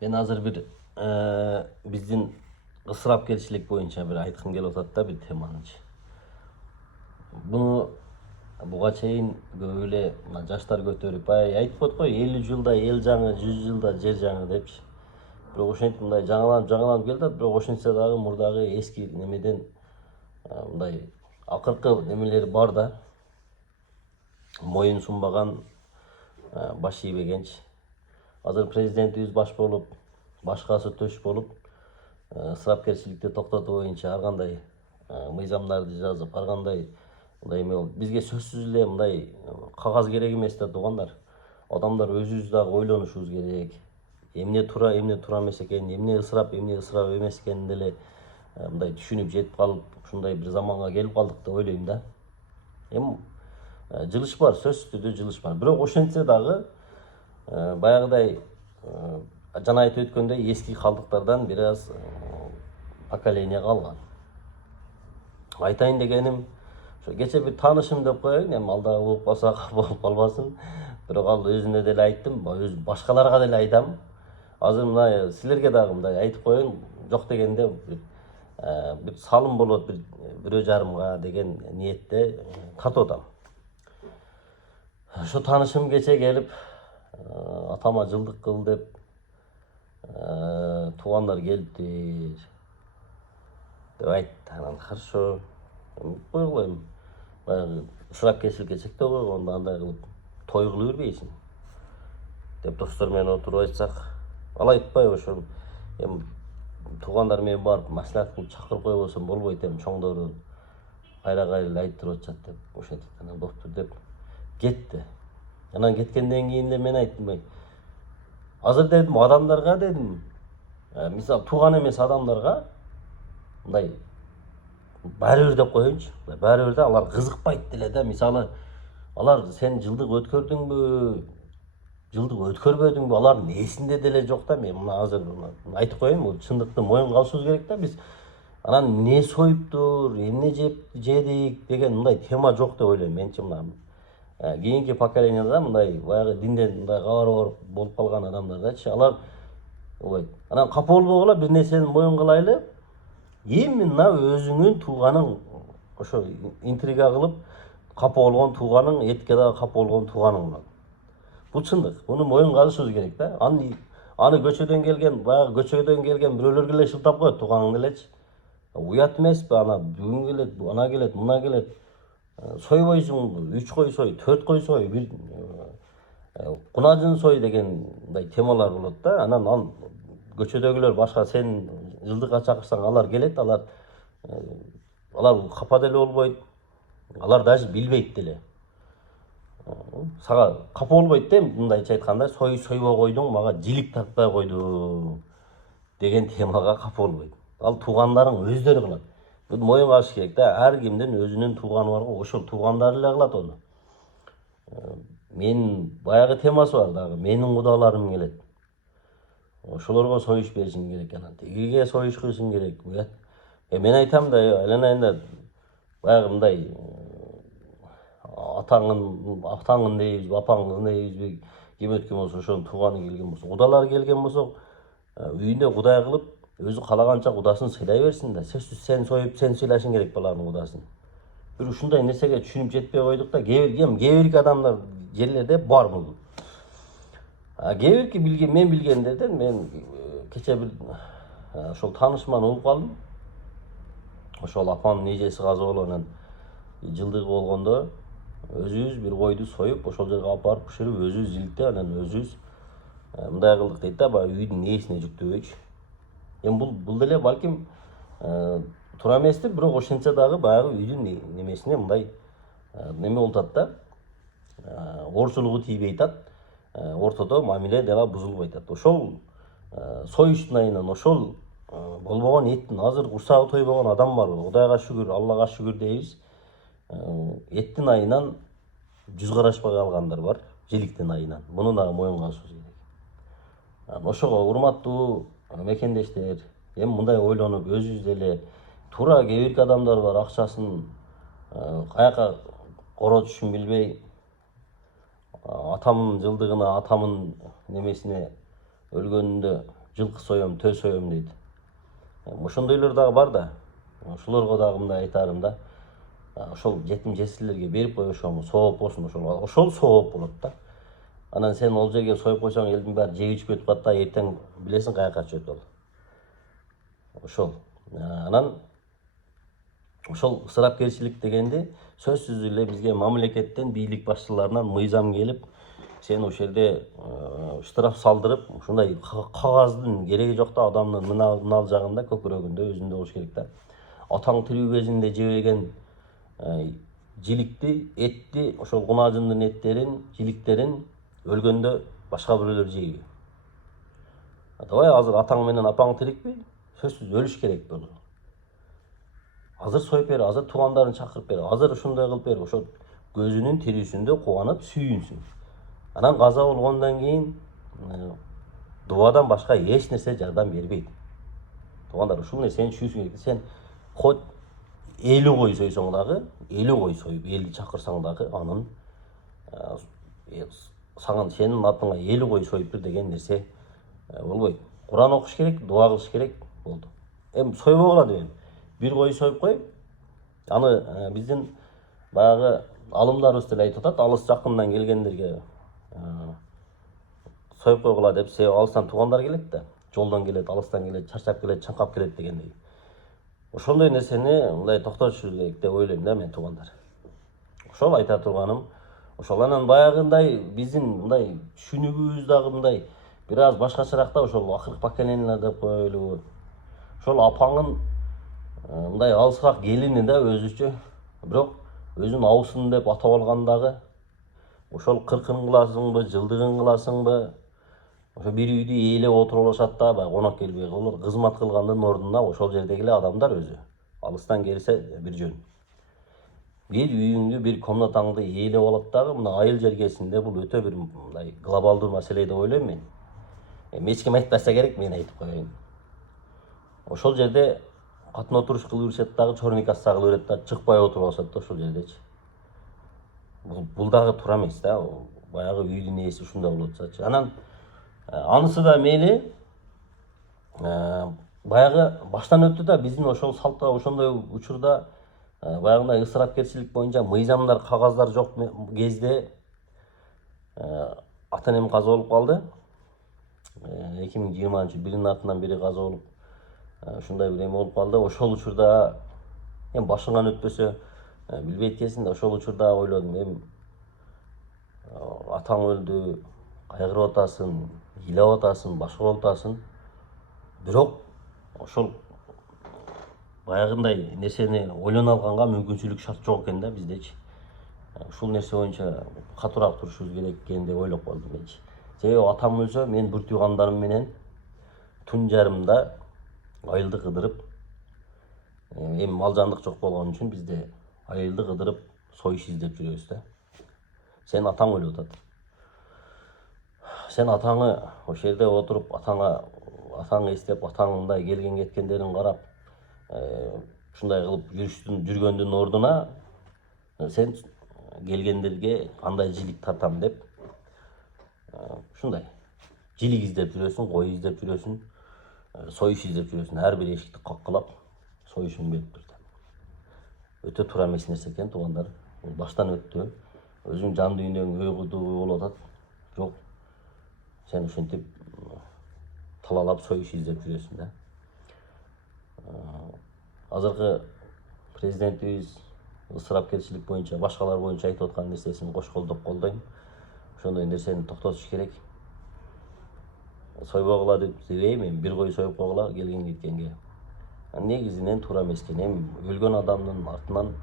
Ben azыр bir биздин ысырапкерчилик боюнча bir айткым келип атат да bir теманычы. Буга чейин көп эле жаштар көтөрүп айтып коет го 50 жылда эл жаңы, 100 жылда жер жаңы депчи. Бирок ошентип мындай жаңыланып келатат, бирок ошентсе дагы мурдагы эски немеден мындай акыркы немелери бар да. Моюн сунбаган баш ийбегенчи. Азыр президентибиз баш болуп, башкасы төш болуп, ысырапкерчиликти токтотуу боюнча ар кандай мыйзамдарды жазып, ар кандай мындай эме болуп, бизге сөзсүз эле мындай кагаз керек эмес да туугандар. Адамдар өзүбүз дагы ойлонушубуз керек. Эмне туура, эмне туура эмес экенин, эмне ысырап эмес экенин деле мындай түшүнүп жетип калып, ушундай бир заманга келип калдык деп ойлойм да. Эми жылыш бар, сөзсүз түрдө жылыш бар. Бирок ошентсе дагы баягыдай жана айтып өткөндөй эски калдыктардан бир аз поколение калган. Айтайын дегеним, ошо кече bir таанышым деп коеюн, эми алдагы болуп калса капа болуп калбасын. Бирок ал өзүнө деле айттым, өз башкаларга деле айтам. Азыр мына силерге дагы мындай айтып коеюн, жок дегенде bir салым болот, бирөө жарымга деген ниетте тартып атам. Ошо таанышым кече келип, атама жылдык кыл деп туугандар келиптир деп айтты. Анан хорошо, кой коем. Баягы ысырапкерчиликке чектөө койгон, андай кылып той кыла бербейсиң деп достор менен отуруп айтсак, ал айтпайбы ошол. Эми туугандар менен барып маслихат кылып чакырып койбосом болбойт, эми чоңдору кайра эле айтып атышат деп ошентип анан болуптур деп кетти. Анан кеткенден кийин эле мен айттым, азыр дедим адамдарга дедим, мисалы тууган эмес адамдарга мындай баары бир деп коеюнчу. Баары бир да, алар кызыкпайт деле да. Мисалы алар сен жылдык өткөрдүңбү, жылдык өткөрбөдүңбү, алардын эсинде деле жок да. Мен мына азыр айтып коеюн, бул чындыкты моюнга алышыбыз керек да. Биз анан эмне союптур, эмне жедик деген мындай тема жок деп ойлойм менчи. Мына кийинки поколениеда мындай баягы динден мындай кабар болуп калган адамдардачы, алар болбойт. Анан капа болбогула бир нерсени моюнга алайлы. Именно өзүңүн тууганың ошо интрига кылып капа болгон тууганың, этке дагы капа болгон тууганың болот. Бул чындык. Буну моюнга алышыбыз керек да. Аны көчөдөн келген, баягы көчөдөн келген бирөөлөр эле шылтап коет тууганың делечи. Уят эмеспи? Ана бүгүн келет, ана келет, мына келет. Сойбойсуңбу? 3 кой сой, 4 кой сой, бир кунажын сой деген мындай темалар болот да. Анан көчөдөгүлөр башка сен жылдыкка чакырсаң алар келет, алар капа деле болбойт. Алар даже билбейт деле. Сага капа болбойт да, мындайча айтканда, сойбой койдуң, мага жилик тартпай койду деген темага капа болбойт. Ал туугандарың өздөрү кылат. Буну моюнга алыш керек да. Ар кимдин өзүнүн тууганы бар го, ошол туугандары эле кылат ону. Мен баягы темасы бар дагы. Менин кудаларым келет. Ошолорго союш беришиң керек, анан тигиге союш кылышың керек. Мен айтам да, айланайында баягы мындай атаңын дейбизби, апаңыз дейбизби, ким өткөн болсо ошонун тууганы келген болсо, кудалар келген болсо, үйүндө кудай кылып, өзү калаганча кудасын сыйлай берсин да. Сөзсүз сен союп, сен сыйлашың керек баланын кудасын. Бир ушундай нерсеге түшүнүп жетпей койдук да. Кээ бирки адамдар жерлерде бар бул. Кээ бирки мен билгендерден, мен кече бир ошол таанышыман угуп калдым. Ошол апамдын эжеси каза болуп, анан жылдыгы болгондо өзүбүз бир койду союп, ошол жерге алып барып пышырып, өзүбүз иликтеп, анан өзүбүз мындай кылдык дейт да, баягы үйдүн ээсине жүктөбөйчү. Эми бул деле балким туура эместир, бирок ошентсе дагы баягы үйдүн немесине мындай неме болуп атат да. Оорчулугу тийбей атат. Ортодо мамиле дагы бузулбай атат. Ошол союштун айынан, ошол болбогон эттин, азыр курсагы тойбогон адам барбы? Кудайга шүгүр, Аллага шүгүр дейбиз. Эттин айынан жүз карашпай калгандар бар, жиликтин айынан. Муну дагы моюнга алышыбыз керек. Ошого урматтуу мекендештер, эми мындай ойлонуп, өзүбүз деле туура кээ бирки адамдар бар, акчасын каяка коротушун билбей, атамдын жылдыгына, атамдын немесине өлгөнүндө жылкы соем, тө соем дейт. Ошондойлор дагы бар да. Ошолорго дагы мындай айтарым да. Ошол жетим жесирлерге берип коюшуң, сооп болсун, ошол сооп болот да. Анан сен ол жерге союп койсоң, элдин баары жеп ичип кетип калат да, эртең билесиң каяка чөйт ол. Ошол. Анан ошол ысырапкерчилик дегенди сөзсүз эле бизге мамлекеттен, бийлик башчыларынан мыйзам келип, сен ошол жерде штраф салдырып, ушундай кагаздын кереги жок да, адамдын мынал жагында көкүрөгүндө өзүндө болуш керек да. Атаң тирүү кезинде жебеген жиликти, этти, ошол кунаажындын эттерин, жиликтерин өлгөндө башка бирөөлөр жейби? Давай азыр атаң менен апаң тирикпи? Сөзсүз өлүш керек болду. Азыр союп бер, азыр туугандарын чакырып бер, азыр ушундай кылып бер, ошо көзүнүн тирүүсүндө кубанып сүйүнсүн. Анан каза болгондон кийин дубадан башка эч нерсе жардам бербейт. Туугандар, ушул нерсени түшүнүшүң керек. Сен хоть 50 кой сойсоң дагы, 50 кой союп, элди чакырсаң дагы, анын сага сенин атыңа 50 кой союп бер деген нерсе болбойт. Куран окуш керек, дуа кылыш керек, болду. Эми сойбогула дейм. Bir кой союп коюп, аны биздин баягы алымдарыбыз деле айтып атат, алыс жакындан келгендерге союп койгула деп, себеби алыстан туугандар келет да, жолдон келет, алыстан келет, чарчап келет, чаңкап келет дегендей. Ошондой нерсени мындай токтотушубуз керек деп ойлойм да мен, туугандар. Ошол айта турганым. Ошол анан баягындай биздин мындай түшүнүгүбүз дагы мындай бир аз башкачараак да, ошол акыркы поколениялар деп коелу. Ошол апаңын мындай алысыраак келини да өзүчө, бирок өзүн абысын деп атап алгандагы, ошол 40-ын кыласыңбы, жылдыгын кыласыңбы, ошо бир үйдү ээлеп отуруп алышат да, баягы конок келбей калып, кызмат кылгандын ордуна ошол жердеги эле адамдар өзү. Алыстан келсе бир жөн. Bir үйүңдү, bir комнатаңды ээлеп алат дагы, мына айыл жергесинде бул өтө бир мындай глобалдуу маселе деп ойлойм мен. Эч ким айтпаса керек, мен айтып коеюн. Ошол жерде катын отуруш кылып беришет дагы, чорный касса кылып берет да, чыкпай отуруп алышат да ошол жердечи. Бул дагы туура эмес да, баягы үйдүн ээси ушундай болуп атсачы. Анан анысы да мейли, баягы баштан өттү да, биздин ошол салтта ошондой учурда баягындай ысырапкерчилик боюнча мыйзамдар, кагаздар жок кезде ата энем каза болуп калды. 2020-жылы биринин артынан бири каза болуп, ушундай бир эме болуп калды. Ошол учурда эми башыңан өтпөсө билбейт экенсиң да, ошол учурда ойлодум, эми атаң өлдү, кайгырып атасың, ыйлап атасың, башка болуп атасың. Бирок ошол баягындай нерсени ойлоно алганга мүмкүнчүлүк шарт жок экен да биздечи. Ушул нерсе боюнча катуураак турушубуз керек экен деп ойлоп калдым менчи. Себеби атам өлсө, мен бир туугандарым менен түн жарымда айылды кыдырып, эми мал жандык жок болгон үчүн бизде айылды кыдырып союш издеп жүрөбүз да. Сен атаң өлүп атат. Сен атаңы ошол жерде отуруп, атаңы эстеп, атаңдай келген кеткендерин карап, ушундай кылып жүргөндүн ордуна сен келгендерге кандай жилик тартам деп ушундай жилик издеп жүрөсүң, кой издеп жүрөсүң, союш издеп жүрөсүң, ар бир эшикти каккылап союшуң берип турду. Өтө туура эмес нерсе экен, туугандар. Баштан өттү. Өзүң жан дүйнөң ой кутуу болуп атат. Жок. Сен ушинтип талалап союш издеп жүрөсүң да. Азыркы президентибиз ысырапкерчилик боюнча, башкалар боюнча айтып аткан нерсесин кош колдоп колдойм. Ошондой нерсени токтотуш керек. Сойбогула деп дебейм, эми бир кой союп койгула келген кеткенге. Негизинен туура эмес экен. Эми өлгөн адамдын артынан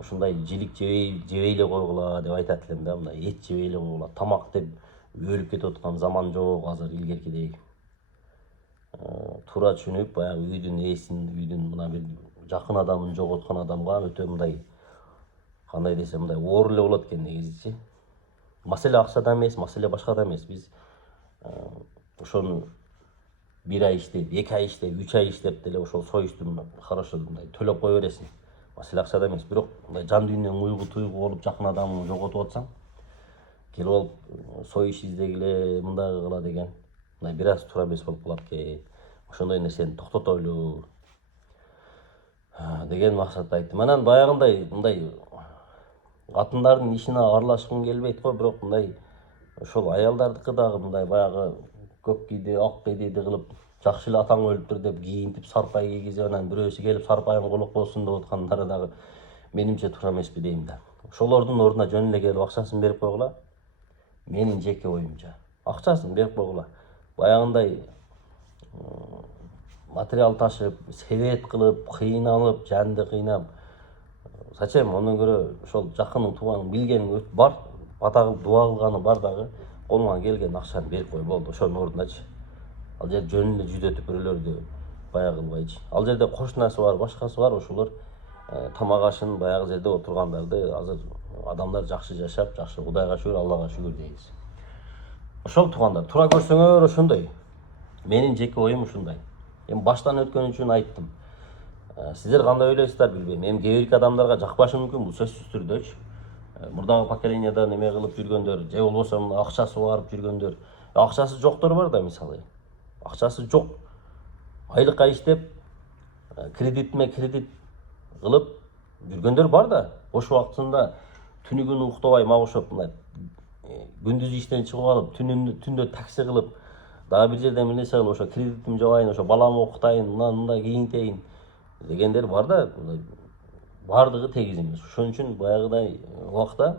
ушундай жилик жебей эле койгула деп айтат элем да, мындай эт жебей эле койгула. Тамак деп өлүп кетип аткан заман жок азыр илгеркидей. Туура түшүнүп, баягы үйдүн ээсин, үйдүн мына бир жакын адамын жоготкон адамга өтө мындай, кандай десем, мындай оор эле болот экен негизичи. Маселе акчада эмес, маселе башкада эмес. Биз ошону 1 ай иштеп, 2 ай иштеп, 3 ай иштеп деле ошол союшту хорошо мындай төлөп кое бересиң. Маселе акчада эмес, бирок мындай жан дүйнөң уйгу туйгу болуп жакын адамыңды жоготуп атсаң, келип алып союш издегиле, мындагы кыла деген мындай бир аз туура эмес болуп калат экен. Ошондой нерсени токтотолу деген максатта айттым. Анан баягындай мындай катындардын ишине аралашкым келбейт го, бирок мындай ошол аялдардыкы дагы мындай баягы көк кийди, ак кийдиди кылып, жакшы эле атаң өлүптүр деп кийинтип сарпай кийгизип, анан бирөөсү келип сарпайым колок болсун деп аткандары дагы менимче туура эмеспи дейм да. Ошолордун ордуна жөн эле келип акчасын берип койгула. Менин жеке оюмча. Акчасын берип койгула. Баягындай материал ташып, себет кылып, кыйналып, жанды кыйнап, зачем? Ондан көрө ошол жакының, тууганың, билгениң бар, бата кылып дуа кылганы бар дагы, колуңан келген акчаны берип кой болду. Ошонун ордуначы. Ал жерде жөн эле жүдөтүп бирөөлөрдү баягы кылбайчы. Ал жерде кошунасы бар, башкасы бар, ошолор тамак ашын баягы жерде отургандарды азыр адамдар жакшы жашап, жакшы, Кудайга шүгүр, Аллага шүгүр дейбиз. Ошол туугандар, туура көрсөңөр ошондой. Менин жеке оюм ушундай. Эми баштан өткөн үчүн айттым. Сиздер кандай ойлойсуздар билбейм. Эми кээ бирки адамдарга жакпашы мүмкүн, бул сөзсүз түрдөчү. Мурдагы поколенияда неме кылып жүргөндөр, же болбосо акчасы барып жүргөндөр, акчасы жоктор бар да, мисалы. Акчасы жок. Айлыкка иштеп, кредитме кредит кылып жүргөндөр бар да. Бош убактында түнү күнү уктабай магышып, мына күндүз иштен чыгып алып, түндө такси кылып, дагы бир жерден бир нерсе кылып, ошо кредитим жабайын, ошо баламы окутайын, мындай кийинтейин дегендер бар да. Бардыгы тегиз эмес. Ошон үчүн баягыдай убакта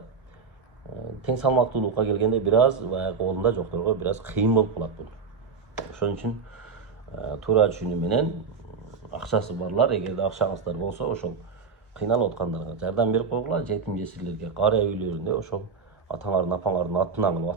тең салмактуулукка келгенде бир аз баягы колунда жокторго бир аз кыйын болуп калат бул. Ошон үчүн туура түшүнүү менен акчасы барлар, эгерде акчаңыздар болсо, ошол кыйналып аткандарга жардам берип койгула. Жетим жесирлерге, карыя үйлөрүндө ошол атаңардын, апаңардын атынан кылып